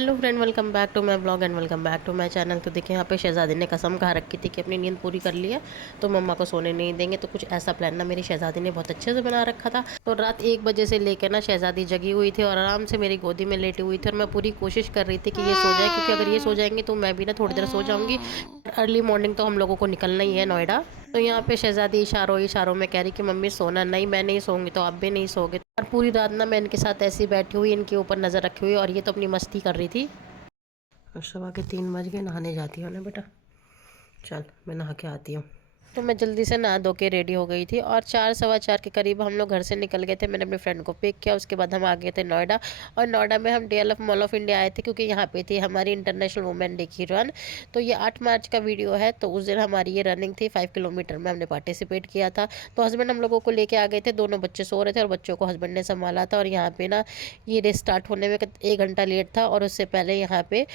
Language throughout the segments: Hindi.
Hello friend, welcome back to my blog and welcome back to my channel. तो देखिए यहाँ पे शहज़ादी ने कसम खा रखी थी कि अपनी नींद पूरी कर ली है तो मम्मा को सोने नहीं देंगे। तो कुछ ऐसा प्लान ना मेरी शहज़ादी ने बहुत अच्छे से बना रखा था। तो रात 1 बजे से लेकर ना शहज़ादी जगी हुई थी और आराम से मेरी गोदी में लेटी हुई थी और मैं पूरी कोशिश कर रही थी कि ये सो जाए, क्योंकि अगर ये सो जाएंगे तो मैं भी ना थोड़ी देर सो जाऊँगी। अर्ली मॉर्निंग तो हम लोगों को निकलना ही है नोएडा। तो यहाँ पे शहज़ादी इशारों इशारों में कह रही कि मम्मी सोना नहीं, मैं नहीं सोऊंगी तो आप भी नहीं सोओगे। और पूरी रात ना मैं इनके साथ ऐसी बैठी हुई, इनके ऊपर नज़र रखी हुई, और ये तो अपनी मस्ती कर रही थी। और सुबह के 3 बज गए, नहाने जाती हो ना बेटा? चल मैं नहा के आती हूँ। तो मैं जल्दी से नहा धो के रेडी हो गई थी और 4 सवा 4 के करीब हम लोग घर से निकल गए थे। मैंने अपने फ्रेंड को पिक किया, उसके बाद हम आ गए थे नोएडा। और नोएडा में हम DLF मॉल ऑफ इंडिया आए थे, क्योंकि यहाँ पे थी हमारी इंटरनेशनल वुमेन डे की रन। तो ये 8 मार्च का वीडियो है। तो उस दिन हमारी ये रनिंग थी, 5 किलोमीटर में हमने पार्टिसिपेट किया था। तो हस्बैंड हम लोगों को लेके आ गए थे, दोनों बच्चे सो रहे थे और बच्चों को हस्बैंड ने संभाला था। और यहाँ पे ना ये रेस स्टार्ट होने में 1 घंटा लेट था, और उससे पहले यहाँ पे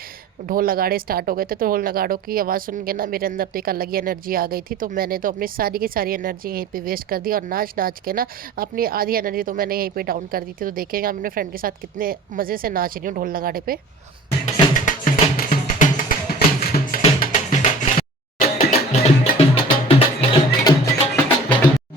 ढोल नगाड़े स्टार्ट हो गए थे। तो ढोल नगाड़ों की आवाज़ सुन के ना मेरे अंदर तो एक अलग ही एनर्जी आ गई थी। तो मैंने तो अपनी सारी की सारी एनर्जी यहीं पे वेस्ट कर दी और नाच नाच के ना अपनी आधी एनर्जी तो मैंने यहीं पे डाउन कर दी थी। तो देखेंगे मैं अपने फ्रेंड के साथ कितने मज़े से नाच रही हूँ ढोल नगाड़े पे।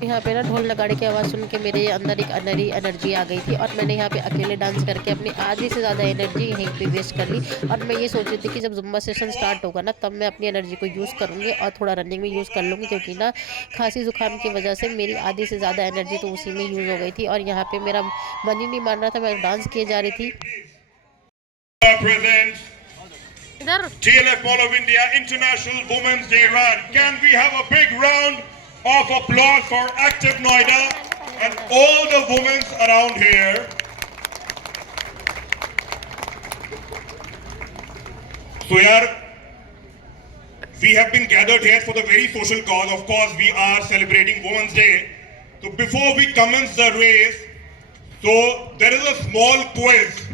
यहाँ पे ना ढोल नगाड़े की आवाज़ सुन के मेरे अंदर एक नई एनर्जी आ गई थी, और मैंने यहाँ पे अकेले डांस करके अपनी आधी से ज़्यादा एनर्जी यहीं पे वेस्ट कर ली। और मैं ये सोच रही थी कि जब जुम्बा सेशन स्टार्ट होगा ना, तब मैं अपनी एनर्जी को यूज़ करूँगी और थोड़ा रनिंग में यूज़ कर लूँगी, क्योंकि ना खांसी जुकाम की वजह से मेरी आधी से ज़्यादा एनर्जी तो उसी में यूज़ हो गई थी। और यहाँ पे मेरा मन ही नहीं मान रहा था, मैं डांस किए जा रही थी इधर। DLF Mall of India International Women's Day Run. Can we have a big round of applause for Active Noida and all the women around here? So, yaar, we have been gathered here for the very social cause. Of course, we are celebrating Women's Day. So, before we commence the race, so there is a small quiz.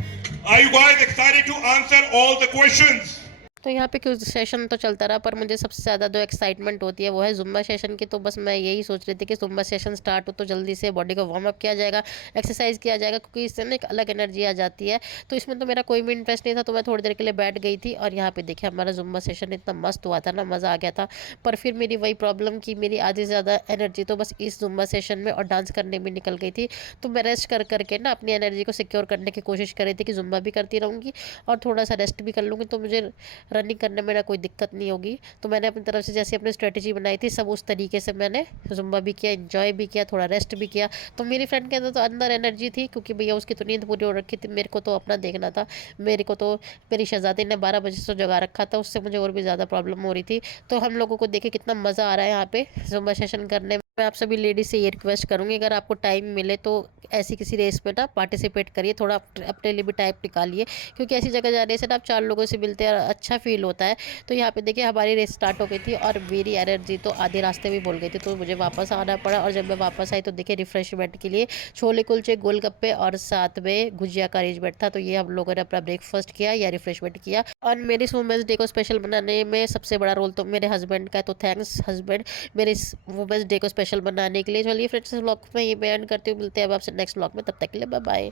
Are you guys excited to answer all the questions? तो यहाँ पे क्विज सेशन तो चलता रहा, पर मुझे सबसे ज़्यादा जो एक्साइटमेंट होती है वो है जुम्बा सेशन की। तो बस मैं यही सोच रही थी कि जुम्बा सेशन स्टार्ट हो तो जल्दी से बॉडी को वार्म अप किया जाएगा, एक्सरसाइज किया जाएगा, क्योंकि इससे ना एक अलग एनर्जी आ जाती है। तो इसमें तो मेरा कोई भी इंटरेस्ट नहीं था, तो मैं थोड़ी देर के लिए बैठ गई थी। और यहाँ पे देखिए हमारा जुम्बा सेशन इतना मस्त हुआ था ना, मज़ा आ गया था। पर फिर मेरी वही प्रॉब्लम की मेरी आधी से ज़्यादा एनर्जी तो बस इस जुम्बा सेशन में और डांस करने में निकल गई थी। तो मैं रेस्ट कर करके ना अपनी एनर्जी को सिक्योर करने की कोशिश कर रही थी कि जुम्बा भी करती रहूँगी और थोड़ा सा रेस्ट भी कर लूँगी, तो मुझे रनिंग करने में ना कोई दिक्कत नहीं होगी। तो मैंने अपनी तरफ से जैसे अपनी स्ट्रेटजी बनाई थी, सब उस तरीके से मैंने जुम्बा भी किया, एंजॉय भी किया, थोड़ा रेस्ट भी किया। तो मेरी फ्रेंड के अंदर तो अंदर एनर्जी थी, क्योंकि भैया उसकी तो नींद पूरी हो रखी थी, मेरे को तो अपना देखना था। मेरे को तो मेरी शहजादी ने 12 बजे से जगा रखा था, उससे मुझे और भी ज़्यादा प्रॉब्लम हो रही थी। तो हम लोगों को देखे कितना मज़ा आ रहा है यहाँ पे जुम्बा सेशन करने में। मैं आप सभी लेडीज से ये रिक्वेस्ट करूँगी, अगर आपको टाइम मिले तो ऐसी किसी रेस में ना पार्टिसिपेट करिए, थोड़ा अपने लिए भी टाइम निकालिए, क्योंकि ऐसी जगह जाने से ना आप 4 लोगों से मिलते हैं और अच्छा फील होता है। तो यहाँ पे देखिए हमारी रेस स्टार्ट हो गई थी और मेरी एनर्जी तो आधे रास्ते में बोल गई थी, तो मुझे वापस आना पड़ा। और जब मैं वापस आई तो देखिए रिफ्रेशमेंट के लिए छोले कुलचे, गोलगप्पे और साथ में गुजिया का अरेंजमेंट था। तो ये हम लोगों ने अपना ब्रेकफास्ट किया या रिफ्रेशमेंट किया। और मेरी वुमेंस डे को स्पेशल बनाने में सबसे बड़ा रोल तो मेरे हस्बैंड का है, तो थैंक्स हस्बैंड मेरे इस वुमेंस डे को स्पेशल बनाने के लिए। चलिए फ्रेंड्स, इस व्लॉग में ये मैं एंड करती हूँ, मिलते हैं अब आपसे नेक्स्ट व्लॉग में, तब तक के लिए बाय बाय।